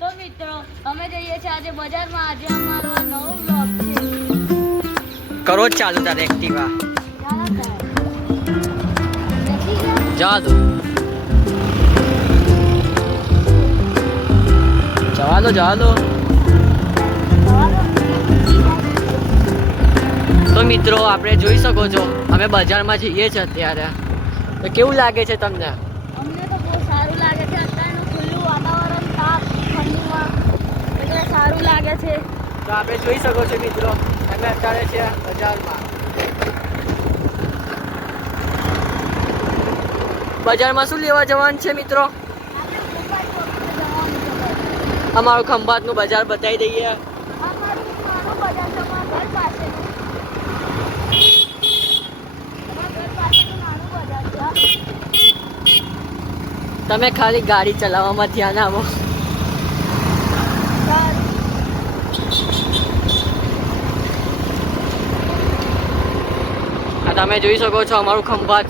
તો મિત્રો અમે જઈએ છીએ આજે બજારમાં. આજે અમારો આ નવો બ્લોગ છે. કરો જ ચાલુ તારે એક્ટિવા જવા દો જવા દો. તો મિત્રો આપણે જોઈ શકો છો અમે બજારમાં જઈએ છીએ અત્યારે. તો કેવું લાગે છે તમને? અમને તો બહુ સારું લાગે છે. અત્યારનું ખુલ્લું વાતાવરણ, તાપ, ઠંડીમાં એટલે સારું લાગે છે. તો આપણે જોઈ શકો છો મિત્રો અમે અત્યારે છે બજારમાં. બજારમાં શું લેવા જવાનું છે મિત્રો? અમારું ખંભાતનું બજાર બતાવી દઈએ. તમે ખાલી ગાડી ચલાવવામાં ધ્યાન આપો. તમે જોઈ શકો છો અમારું ખંભાત.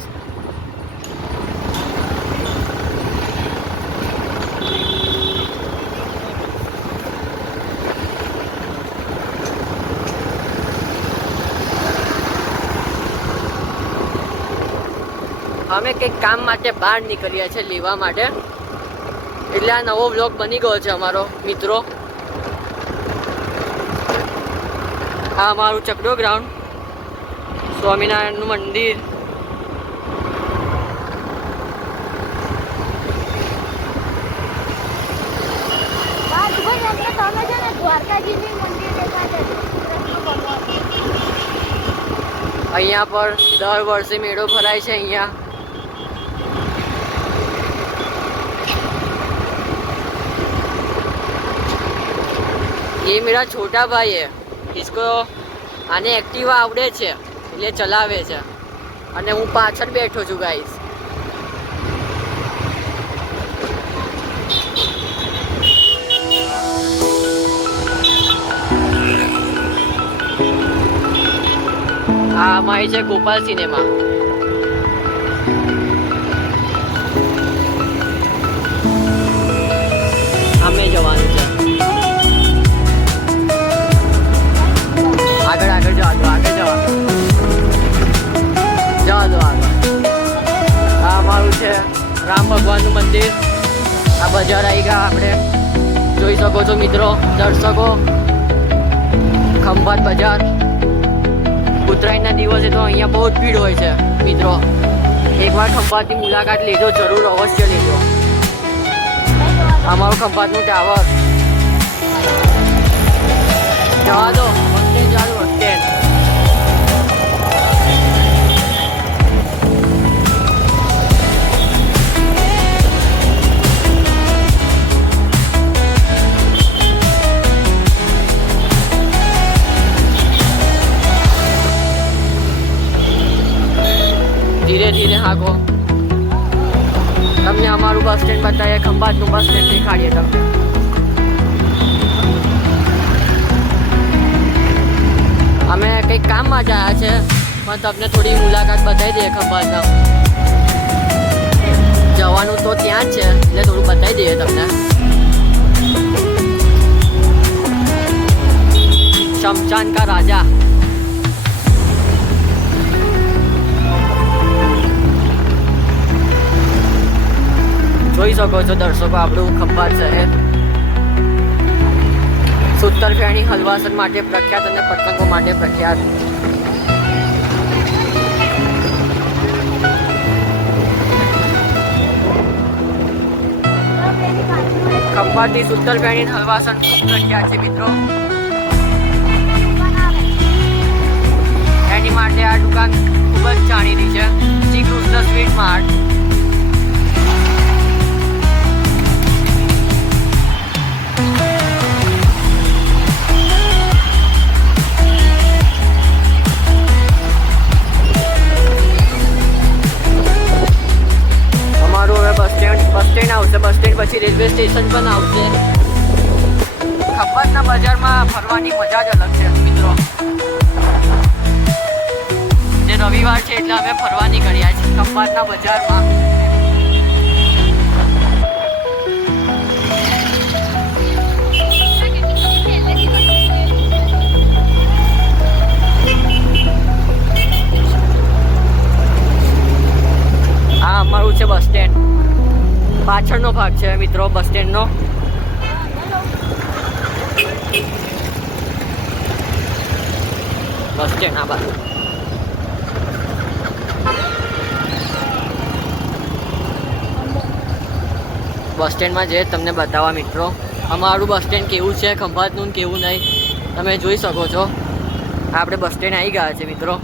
અમે કંઈક કામ માટે બહાર નીકળ્યા છે લેવા માટે, એટલે આ નવો બ્લોગ બની ગયો છે અમારો મિત્રો. આ અમારું ચકડો ગ્રાઉન્ડ, સ્વામિનારાયણનું મંદિર. અહીંયા પર દર વર્ષે મેળો ભરાય છે. અહીંયા ये मेरा छोटा भाई है, इसको आने एक्टिवा आवड़े છે એટલે ચલાવે છે અને હું પાછળ બેઠો છું ગાઈસ. આ અમારી છે ગોપાલ સિનેમા. અમે જવાનું છે. આગળ જવા દો. આ અમારું છે રામ ભગવાનનું મંદિર. આ બજાર આવી ગયા આપણે. જોઈ શકો છો મિત્રો, દર્શકો, ખંભાત બજાર. ઉત્તરાયણના દિવસે તો અહીંયા બહુ જ ભીડ હોય છે મિત્રો. એકવાર ખંભાતની મુલાકાત લેજો, જરૂર અવશ્ય લેજો. અમારું ખંભાતનું ટાવર. જવા દો, ચાલુ અત્યારે. ધીરે ધીરે હાકો. તમને અમારું બસ સ્ટેન્ડ બતાવીએ, ખંભાતનું બસ સ્ટેન્ડ દેખાડીએ તમને. અમે કંઈક કામમાં જ આવ્યા છે, પણ તમને થોડી મુલાકાત બતાવી દઈએ ખંભાતના. જવાનું તો ત્યાં જ છે એટલે થોડું બતાવી દઈએ તમને. શમશાન કા રાજા. જોઈ શકો છો દર્શકો આપણું ખંભાત શહેર. સૂતરફેણી હલવાસન માટે પ્રખ્યાત અને પતંગો માટે પ્રખ્યાત. ખંભાતની સૂતરફેણી હલવાસન ખૂબ પ્રખ્યાત છે મિત્રો. એની માટે આ દુકાન ખૂબ જ જાણીતી છે, શ્રી કૃષ્ણ સ્વીટ માર્ટ. આવશે બસ સ્ટેન્ડ, પછી રેલવે સ્ટેશન પણ આવશે. ખંભાતના બજારમાં ફરવાની મજા જ અલગ છે મિત્રો. જે રવિવાર છે એટલે અમે ફરવા નીકળ્યા છીએ ખંભાતના બજારમાં. અમારું છે બસ સ્ટેન્ડ. પાછળનો ભાગ છે મિત્રો બસ સ્ટેન્ડનો. બસ સ્ટેન્ડ આ બાજુ. બસ સ્ટેન્ડમાં જઈએ તમને બતાવવા મિત્રો અમારું બસ સ્ટેન્ડ કેવું છે, ખંભાતનું કેવું નહીં તમે જોઈ શકો છો. આપણે બસ સ્ટેન્ડ આવી ગયા છે મિત્રો.